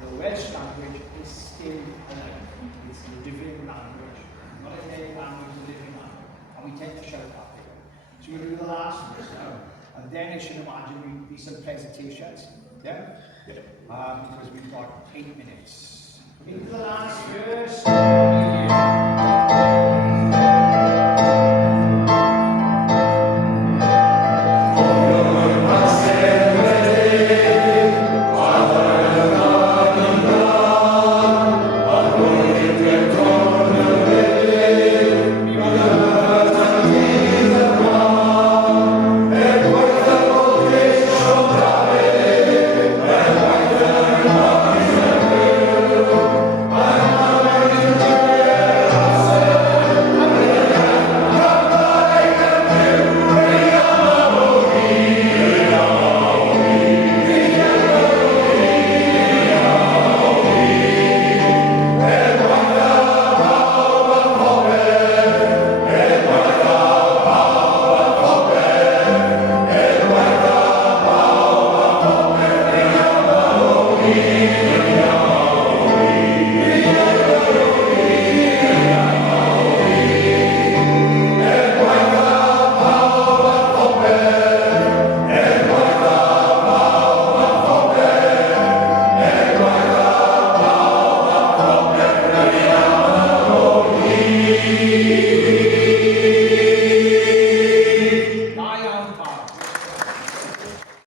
The Welsh language is still alive. It's the living language, not a dead language, a living language. And we tend to shout that bit. So we'll do the last verse now. And then I should imagine we'll be some presentations. Yeah? Because we've got 8 minutes. Into the last verse.